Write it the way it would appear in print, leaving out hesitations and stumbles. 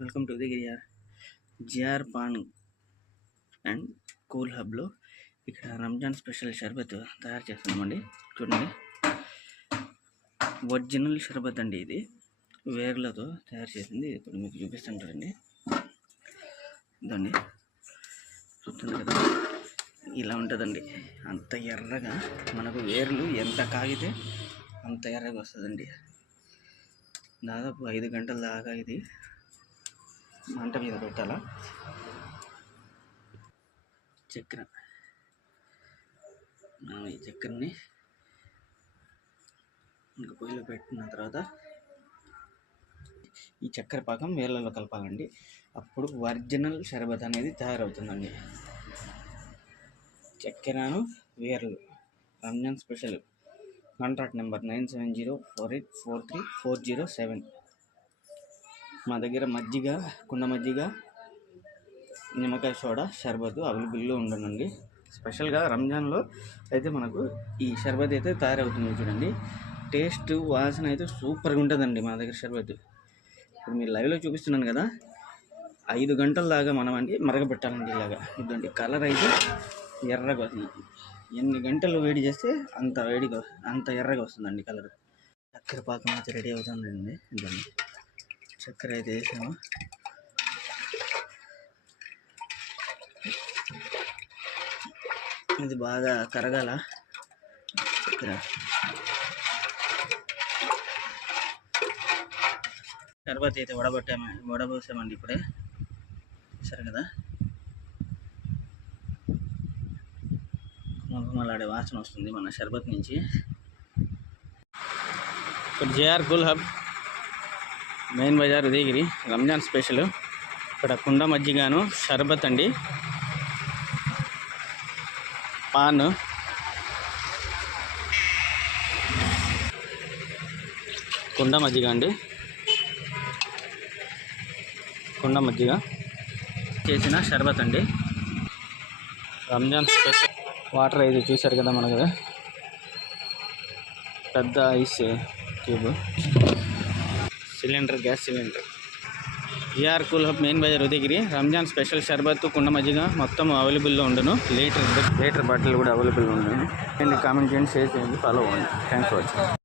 Welcome to Udayagiri GR pan and cool హబ్లో ఇక్కడ Ramzan special షర్బత్ తయారు చేస్తున్నామండి. చూడండి, ఒరిజినల్ షర్బత్ అండి. ఇది వేర్లతో తయారు చేసింది. ఇప్పుడు మీకు చూపిస్తాను చూడండి. ఇదండి, చూస్తుంది కదా, ఇలా ఉంటుందండి. అంత ఎర్రగా మనకు వేర్లు ఎంత కాగితే అంత ఎర్రగా వస్తుందండి. దాదాపు 5 గంటల దాకా ఇది మంట మీద పెట్టాలా. చక్కెర, ఈ చక్కెరని ఇంకా పొయ్యిలో పెట్టిన తర్వాత ఈ చక్కెర పాకం వేర్లలో కలపాలండి. అప్పుడు ఒరిజినల్ షర్బత్ అనేది తయారవుతుందండి. చక్కెరను వేర్లు రంజాన్ స్పెషల్. Contract number 9704843407. మా దగ్గర మజ్జిగ, కుండ మజ్జిగ, నిమ్మకాయ సోడా షర్బత్ అవైలబుల్లో ఉండనండి. స్పెషల్గా రంజాన్లో అయితే మనకు ఈ షర్బత్ అయితే తయారవుతుంది. చూడండి, టేస్ట్ వాసన అయితే సూపర్గా ఉంటుందండి మా దగ్గర షర్బత్. ఇప్పుడు మీరు లైవ్లో చూపిస్తున్నాను కదా, 5 గంటల దాకా మనం అండి మరగబెట్టాలండి. ఇలాగా ఇదండి, కలర్ అయితే ఎర్రగా వస్తుంది. ఎన్ని గంటలు వేడి చేస్తే అంత ఎర్రగా వస్తుందండి కలర్. చక్కెర పాకం అయితే రెడీ అవుతుందండి. ఇదండి, చక్కెర అయితే వేసాము. ఇది బాగా కరగాల చక్కెర. షర్బత్ అయితే వడబోసామండి ఇప్పుడే. సరే కదా, గుమగుమలాడే వాసన వస్తుంది మన షర్బత్ నుంచి. ఇక్కడ JR cool hub, main Bazar, Udayagiri. Ramzan special ఇక్కడ కుండ మజ్జిగాను షర్బత్ అండి, పాన్, కుండ మజ్జిగ అండి. కుండ మజ్జిగ చేసిన షర్బత్ అండి, రంజాన్ స్పెషల్. వాటర్ అయితే చూశారు కదా, మనకు పెద్ద ice cube cylinder, gas cylinder. GR cool hub, main Bazar, Udayagiri. Ramzan special షర్బత్, కుండ మజ్జిగ మొత్తం అవైలబుల్లో ఉండను. లీటర్ బాటిల్ కూడా అవైలబుల్ ఉండను. కామెంట్ చేయండి, షేర్ చేయండి, ఫాలో అవ్వండి. Thanks for watching.